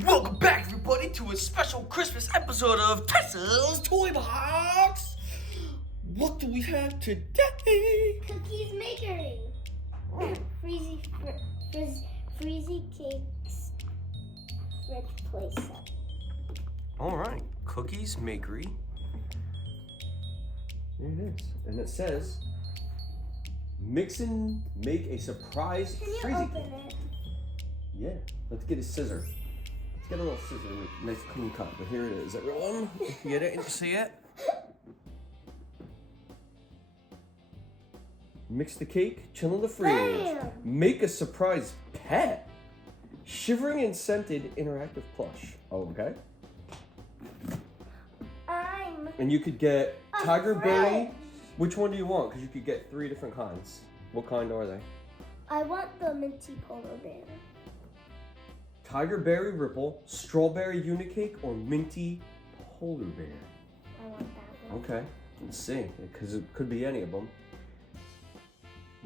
Welcome back, everybody, to a special Christmas episode of Tessa's Toybox. What do we have today? Cookeez Makery Freezy Cakez Playset. All right, Cookeez Makery. There it is, and it says, "Mix and make a surprise Can you freezy open cake." it? Yeah, let's get a scissor. Let's get a little scissor, nice clean cut. But here it is, everyone. You get it? You see it? Mix the cake, chill in the fridge. Bam! Make a surprise pet. Shivering and scented interactive plush. Oh, okay. And you could get tiger berry. Which one do you want? Because you could get 3 different kinds. What kind are they? I want the Minty polar bear. Tiger berry ripple, strawberry unicake, or minty polar bear. I want that one. Okay, let's see, because it could be any of them.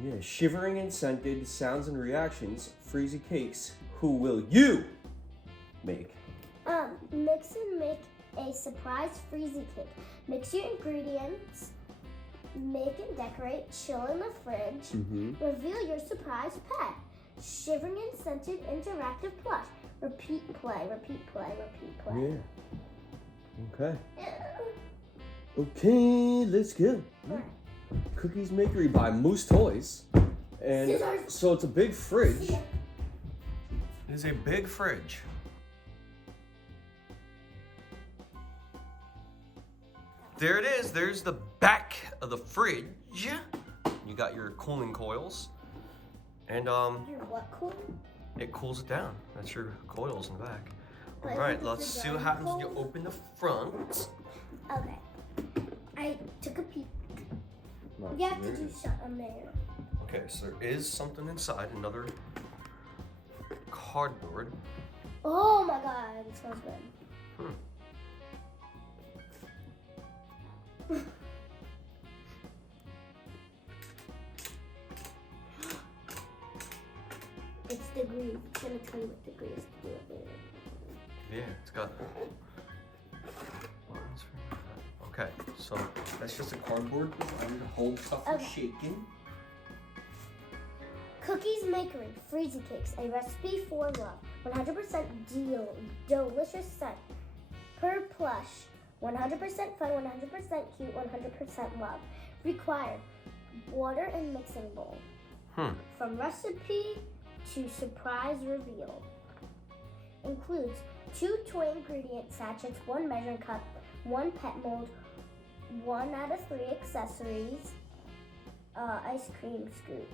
Yeah, shivering and scented sounds and reactions, freezy cakes. Who will you make? Mix and make a surprise freezy cake. Mix your ingredients, make and decorate, chill in the fridge, reveal your surprise pet. Shivering and scented interactive plush. Repeat play, repeat play, repeat play. Yeah. Okay. Okay, let's go. Alright. Cookeez Makery by Moose Toys. And Scissors. so it's a big fridge. It is a big fridge. There it is. There's the back of the fridge. You got your cooling coils. And Your what cool? it cools it down. That's your coils in the back. But All right, is let's the see what drum happens when you cold? open the front. Okay. I took a peek. Nice, You have to there it do is. something there. Okay, so there is something inside, another cardboard. Oh my god, it smells good. It's degrees. It's gonna tell you what degrees to do it later. Yeah, it's got buttons for- Okay, so that's just a cardboard designed to hold stuff from Okay. shaking. Cookeez Makery Freezy Cakez, a recipe for love. 100% delicious scent. Per plush. 100% fun, 100% cute, 100% love. Required water and mixing bowl. From recipe to surprise reveal. Includes 2 toy ingredient sachets, 1 measuring cup, 1 pet mold, 1 out of 3 accessories, ice cream scoop.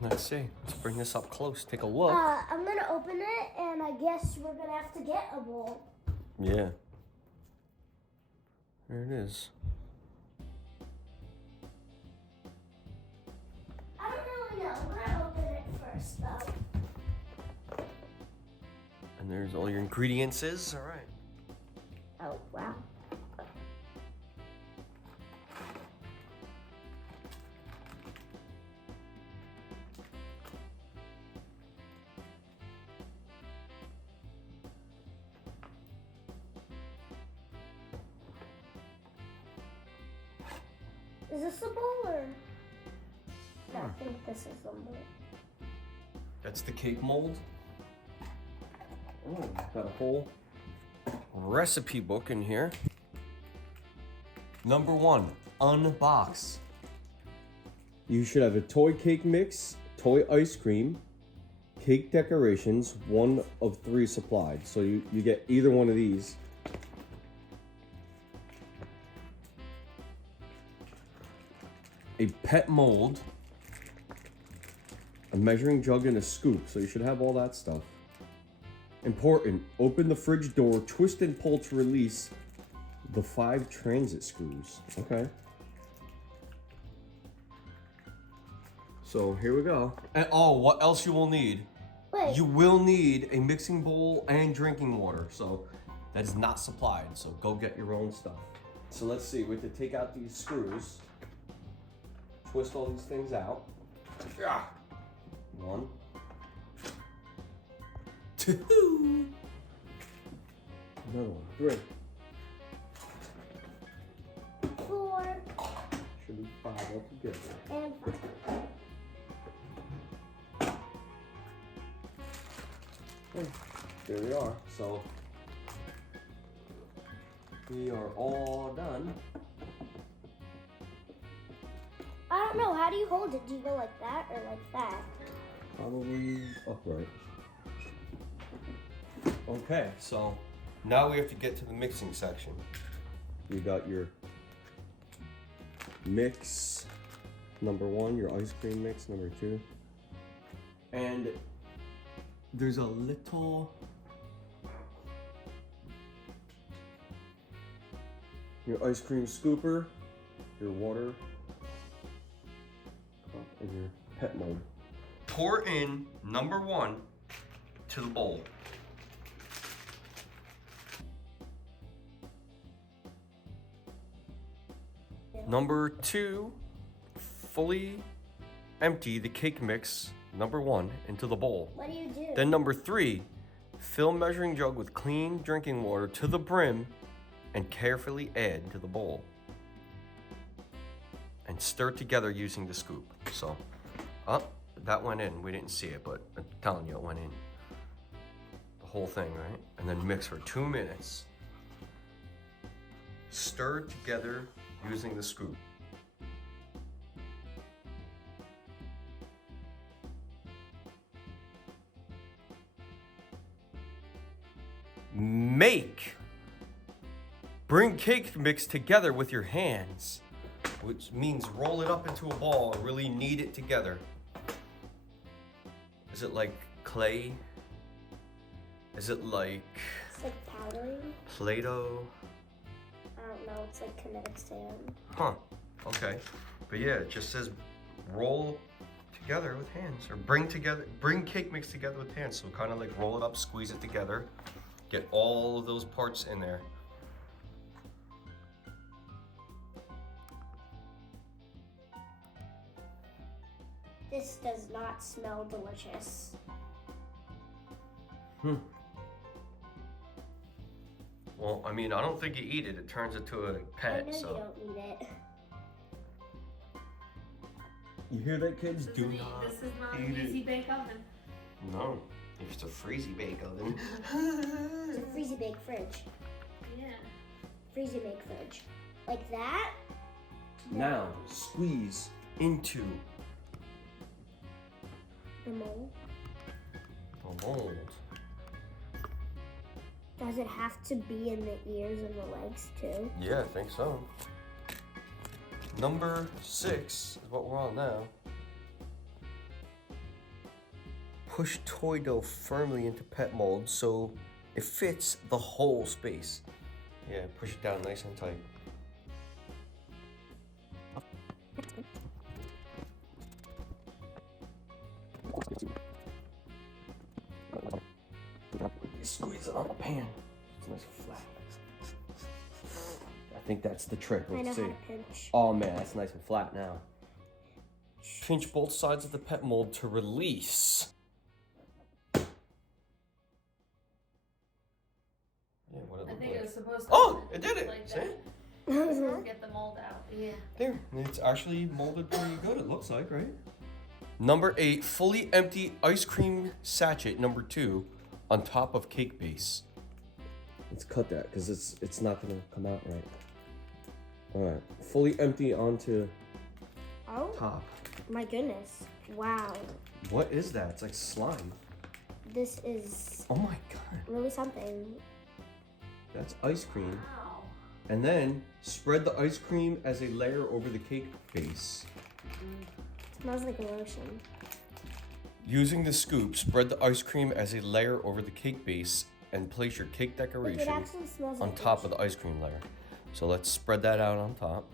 Let's see. Let's bring this up close. Take a look. I'm gonna open it, and I guess we're gonna have to get a bowl. Yeah. There it is. I don't really know. We're gonna open it first, though. And there's all your ingredients. All right. Oh, wow. Is this a bowl or? No, I think this is the bowl. That's the cake mold. Oh, got a whole. Recipe book in here. Number 1, unbox. You should have a toy cake mix, toy ice cream, cake decorations, 1 of 3 supplied. So you get either one of these. A pet mold. A measuring jug and a scoop. So you should have all that stuff. Important, open the fridge door, twist and pull to release the 5 transit screws. Okay. So here we go. And oh, what else you will need? Wait. You will need a mixing bowl and drinking water. So that is not supplied. So go get your own stuff. So let's see, we have to take out these screws, twist all these things out. 1, 2. Another one. 3. 4. Should be 5 altogether. And 5. Okay, there we are. So we are all done. I don't know. How do you hold it? Do you go like that or like that? Probably upright. Okay, so now we have to get to the mixing section. You got your mix number 1, your ice cream mix number 2. And there's a little, your ice cream scooper, your water cup, and your pet mold. Pour in number 1 to the bowl. Number 2, fully empty the cake mix, number 1, into the bowl. What do you do? Then number 3, fill measuring jug with clean drinking water to the brim and carefully add to the bowl. And stir together using the scoop. So, that went in. We didn't see it, but I'm telling you, it went in. The whole thing, right? And then mix for 2 minutes. Stir together using the scoop. Bring cake mix together with your hands, which means roll it up into a ball and really knead it together. Is it like clay? Is it like It's like powdery. Play-Doh? I don't know. It's like kinetic sand. Huh, okay. But yeah, it just says roll together with hands, or bring cake mix together with hands. So kind of like roll it up, squeeze it together, get all of those parts in there. This does not smell delicious. Well, I mean, I don't think you eat it. It turns into a I pet, know so. you don't eat it. You hear that, kids? Do This not is not eat an it. easy bake oven. No, it's a freezy bake oven. It's a freezy bake fridge. Yeah. Freezy make fridge. Like that? Now, squeeze into The mold. the mold. Does it have to be in the ears and the legs too? Yeah, I think so. Number 6 is what we're on now. Push toy dough firmly into pet mold so it fits the whole space. Yeah, push it down nice and tight. Squeeze it on the pan. It's nice and flat. I think that's the trick. I know Let's how see. to pinch. Oh man, that's nice and flat now. Pinch both sides of the pet mold to release. Yeah, what it I look think like. it was supposed to. Oh, it did it. Like See? that. Supposed to get the mold out. Yeah. There, it's actually molded pretty good, it looks like, right? Number 8, fully empty ice cream sachet number 2 on top of cake base. Let's cut that because it's not gonna come out right. All right, fully empty onto Oh top. my goodness. Wow. What is that? It's like slime. This is Oh my god. really something. That's ice cream. Wow. And then spread the ice cream as a layer over the cake base. Smells like lotion. Using the scoop, spread the ice cream as a layer over the cake base and place your cake Look, it decoration actually smells on like top of the ice cream layer. So let's spread that out on top.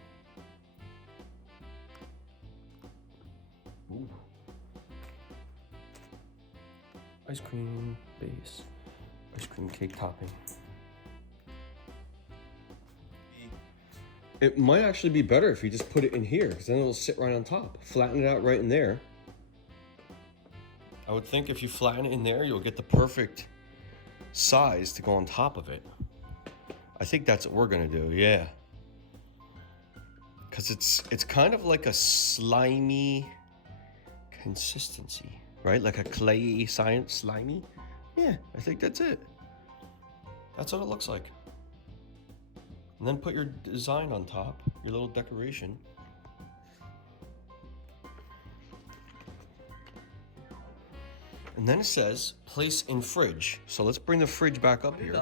Ooh. Ice cream base, ice cream cake topping. It might actually be better if you just put it in here, because then it'll sit right on top. Flatten it out right in there. I would think if you flatten it in there, you'll get the perfect size to go on top of it. I think that's what we're gonna do, yeah. Cause it's kind of like a slimy consistency, right? Like a clay science slimy. Yeah, I think that's it. That's what it looks like. And then put your design on top, your little decoration. And then it says, place in fridge. So let's bring the fridge back up here.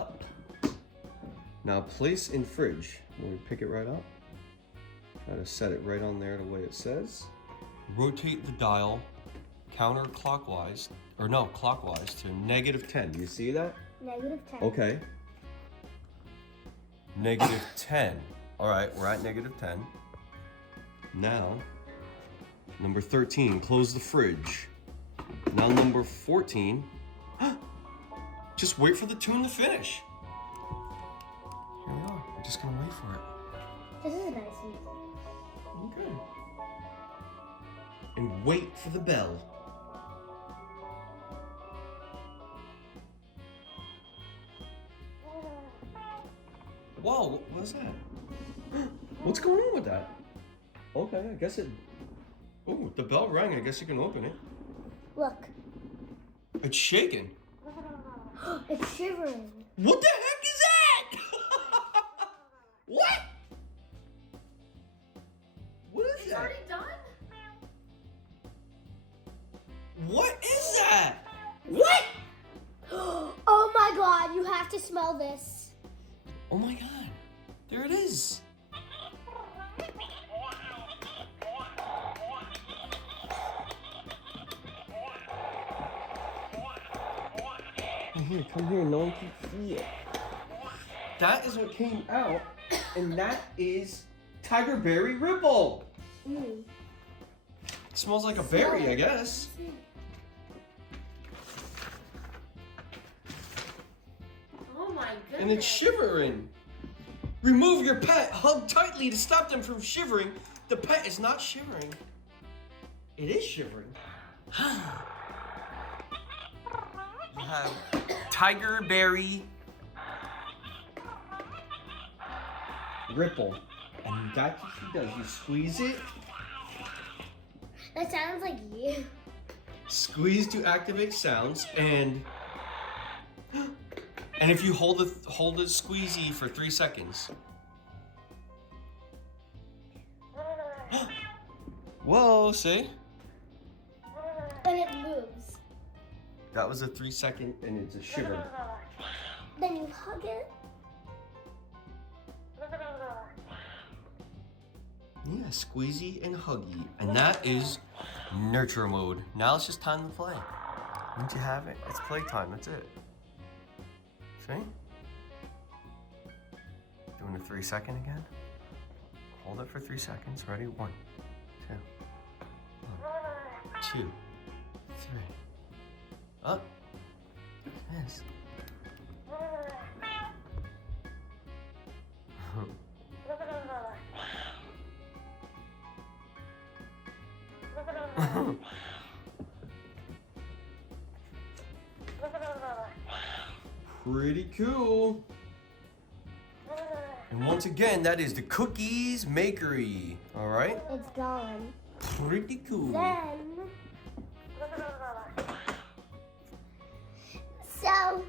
Now place in fridge. When we pick it right up, try to set it right on there the way it says. Rotate the dial counterclockwise, or no, clockwise to -10. Do you see that? -10. Okay. -10. All right, we're at -10. Now, number 13, close the fridge. Now number 14, just wait for the tune to finish. Here we are, we're just gonna wait for it. This is a nice music. Okay. And wait for the bell. Whoa, what is that? What's going on with that? Okay, I guess it... Oh, the bell rang, I guess you can open it. Look. It's shaking. It's shivering. What the heck is that? What? What is It's that? already done? What is that? What? Oh my god, you have to smell this. Oh my god. There it is. Come here, no one can see it. That is what came out, and that is Tiger Berry Ripple. Mm. It smells like a berry, I guess. Oh my goodness. And it's shivering. Remove your pet. Hug tightly to stop them from shivering. The pet is not shivering. It is shivering. You have Tiger Berry Ripple. And that's what she does. You squeeze it. That sounds like you. Squeeze to activate sounds, and if you hold the squeezy for 3 seconds. Whoa, see? And it moves. That was a 3-second, and it's a shiver. Then you hug it. Yeah, squeezy and huggy, and that is nurture mode. Now it's just time to play. Once you have it, it's playtime. That's it. See? Doing the 3-second again. Hold it for 3 seconds. Ready? 1, 2, 1, 2, 3. Up. Yes. Pretty cool. And once again, that is the Cookeez Makery. All right? It's gone. Pretty cool. Then. So,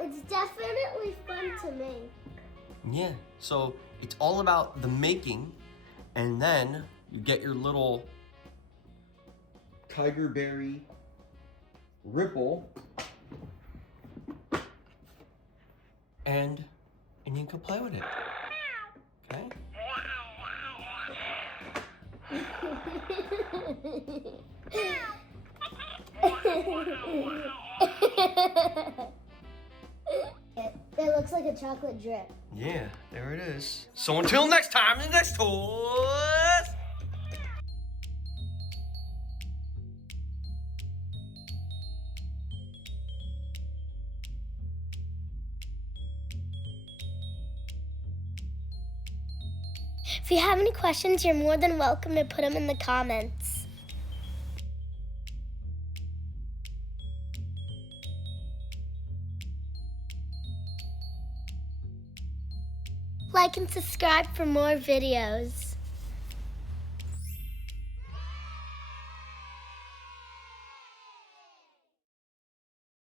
it's definitely fun to make. Yeah. So it's all about the making, and then you get your little Tiger Berry Ripple, and you can play with it. Okay? It looks like a chocolate drip. Yeah, there it is. So until next time, the next toys. If you have any questions, you're more than welcome to put them in the comments. Like and subscribe for more videos.